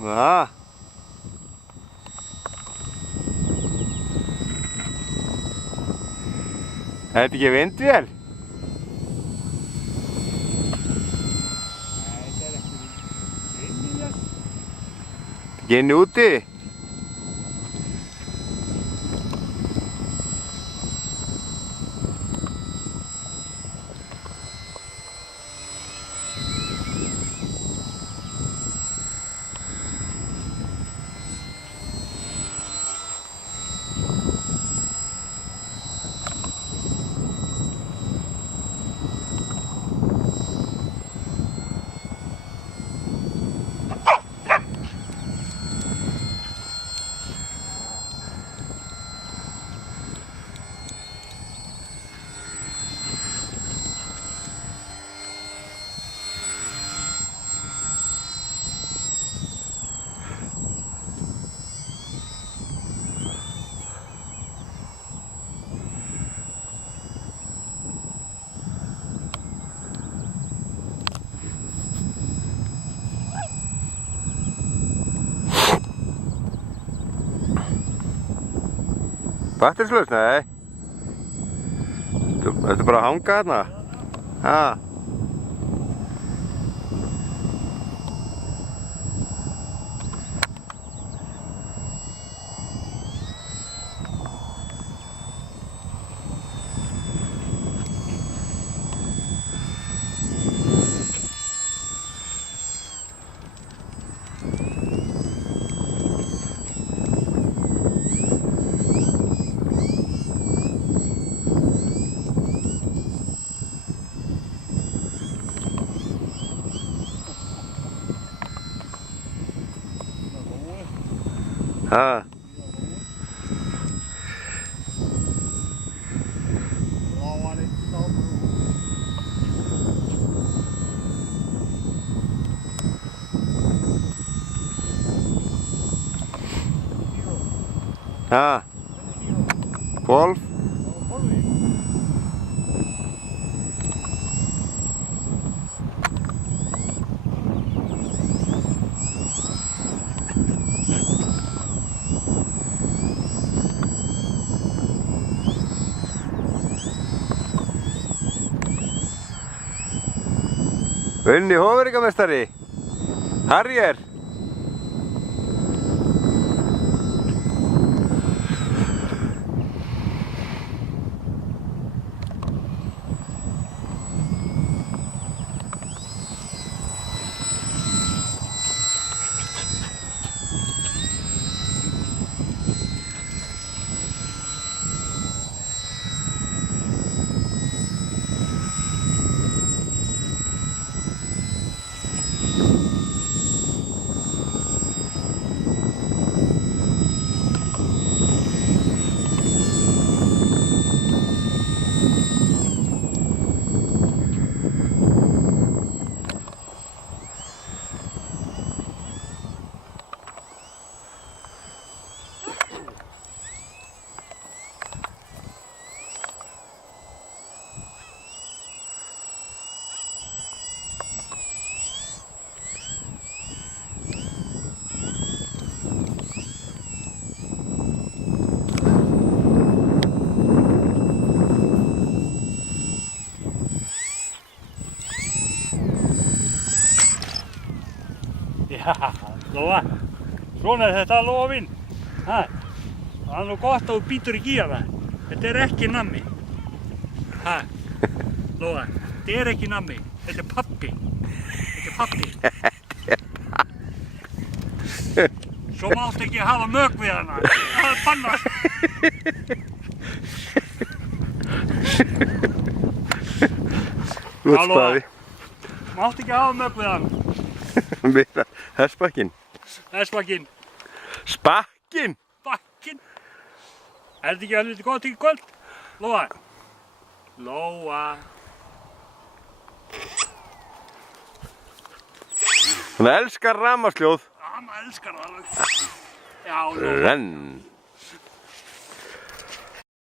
Já. Er þetta ekki vindvél? Nei, þetta er ekki vindvél. Ekki inni úti? Batterislaus? Nei. Þetta bara að hanga þarna? Ha. Ha. Ha. 12. Unni hófverkameistari, Harrier. Já, Lóa, svona er þetta Lóa mín. Það er nú gott að þú býtur ekki í hana. Þetta er ekki nammi. Lóa, þetta er ekki nammi. Þetta er pabbi. Þetta er pabbi. Svo máttu ekki hafa mök við hana. Það er bannað. Útspaði. Máttu ekki hafa mök við hana. Hestbakkin. Hestbakkin. Spakkin? Bakkin. Er þetta ekki alveg gott í kvöld? Lóa. Lóa. Hún elskar rafmagnsljóð. Já, hann elskar það alveg. Já, Lóa. Renn.